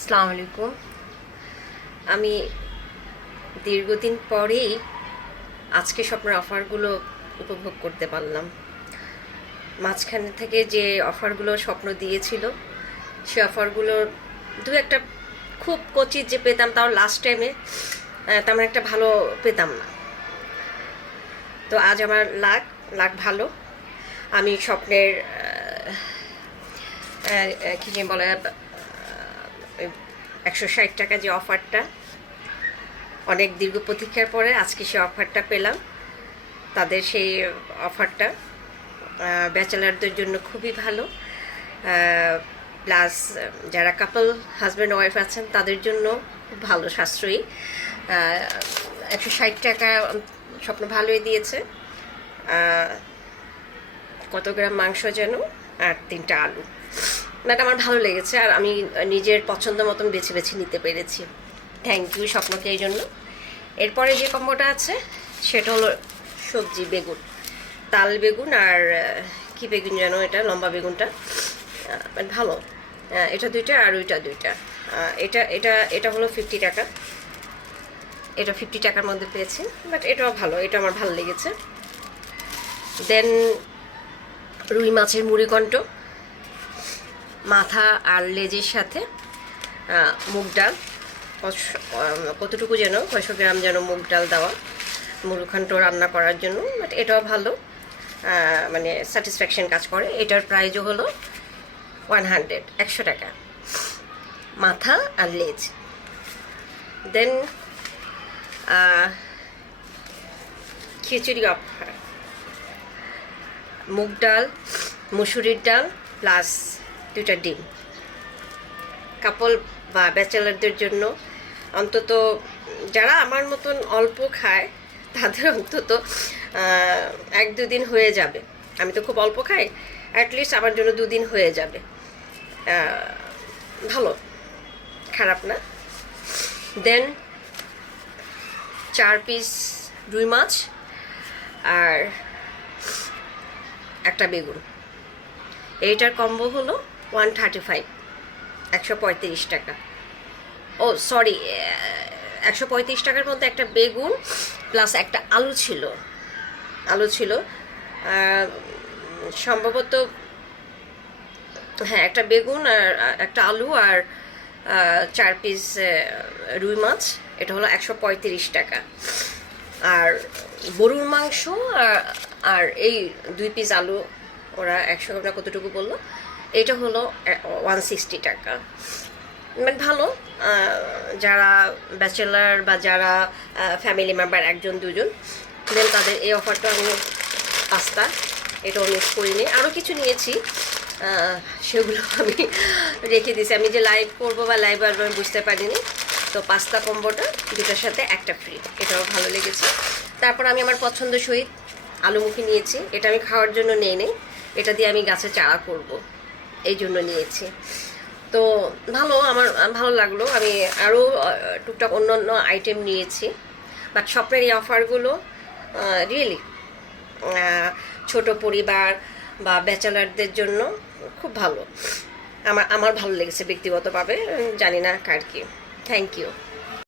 আসসালামু আলাইকুম। আমি দীর্ঘদিন পরেই আজকে স্বপ্নের অফারগুলো উপভোগ করতে পারলাম। মাঝখান থেকে যে অফারগুলো স্বপ্ন দিয়েছিল সে অফারগুলোর দু একটা খুব কচিত যে পেতাম, তাও লাস্ট টাইমে তেমন একটা ভালো পেতাম না। তো আজ আমার লাক লাক ভালো। আমি স্বপ্নের কী যে বলে 160 টাকা যে অফারটা, অনেক দীর্ঘ প্রতীক্ষার পরে আজকে সেই অফারটা পেলাম। তাদের সেই অফারটা ব্যাচেলারদের জন্য খুবই ভালো, প্লাস যারা কাপল হাজব্যান্ড ওয়াইফ আছেন তাদের জন্য খুব ভালো, সাশ্রয়ী। 160 টাকা স্বপ্ন ভালোই দিয়েছে। কত গ্রাম মাংস যেন আর 3টা আলু, এটা আমার ভালো লেগেছে। আর আমি নিজের পছন্দ মতন বেছে বেছে নিতে পেরেছি। থ্যাংক ইউ স্বপ্নকে এই জন্য। এরপরে যে কম্বোটা আছে সেটা হলো সবজি, বেগুন, তাল বেগুন আর কি বেগুন যেন, এটা লম্বা বেগুনটা ভালো। এটা 2টা আর ওইটা 2টা। এটা এটা এটা হলো 50 টাকা। এটা 50 টাকার মধ্যে পেয়েছি, বাট এটাও ভালো, এটা আমার ভালো লেগেছে। দেন রুই মাছের মুড়িঘণ্ট, মাথা আর লেজের সাথে মুগ ডাল, কতটুকু যেন 500 গ্রাম যেন মুগ ডাল দেওয়া মুড়িঘণ্ট রান্না করার জন্য, বাট এটাও ভালো, মানে স্যাটিসফ্যাকশন কাজ করে। এটার প্রাইসও হলো 100 টাকা, মাথা আর লেজ। দেন খিচুড়ি অফার, মুগ ডাল, মুসুরির ডাল প্লাস 2টা ডিম। কাপল বা ব্যাচেলারদের জন্য, অন্তত যারা আমার মতন অল্প খায় তাদের অন্তত 1-2 দিন হয়ে যাবে। আমি তো খুব অল্প খাই, অ্যাটলিস্ট আমার জন্য 2 দিন হয়ে যাবে। ভালো, খারাপ না। দেন 4 পিস রুই মাছ আর একটা বেগুন, এইটার কম্বো হলো 135, 135 টাকা। ও সরি, 135 টাকার মধ্যে একটা বেগুন প্লাস একটা আলু ছিল, সম্ভবত হ্যাঁ, একটা বেগুন আর একটা আলু আর 4 পিস রুই মাছ, এটা হলো 135 টাকা। আর গরুর মাংস আর এই 2 পিস আলু, ওরা 100 গ্রাম কতটুকু বললো, এটা হলো 160 টাকা। মানে ভালো, যারা ব্যাচেলার বা যারা ফ্যামিলি মেম্বার 1-2 জন, দেন তাদের এই অফারটা। আমি পাস্তা, এটাও মিস করিনি, আরও কিছু নিয়েছি, সেগুলো আমি রেখে দিয়েছি। আমি যে লাইভ করবো বা লাইভ আসবো আমি বুঝতে পারিনি। তো পাস্তা কম্বোটা 2টার সাথে একটা ফ্রি, এটাও ভালো লেগেছে। তারপর আমি আমার পছন্দ সহিত আলুমুখী নিয়েছি। এটা আমি খাওয়ার জন্য নেই, এটা দিয়ে আমি গাছে চারা করব, এই জন্য নিয়েছি। তো ভালো, আমার ভালো লাগলো। আমি আরও টুকটাক অন্য অন্য আইটেম নিয়েছি, বাট স্বপ্নের এই অফারগুলো রিয়েলি ছোট পরিবার বা ব্যাচেলারদের জন্য খুব ভালো। আমার ভালো লেগেছে ব্যক্তিগতভাবে, জানি না কার কি। Thank you.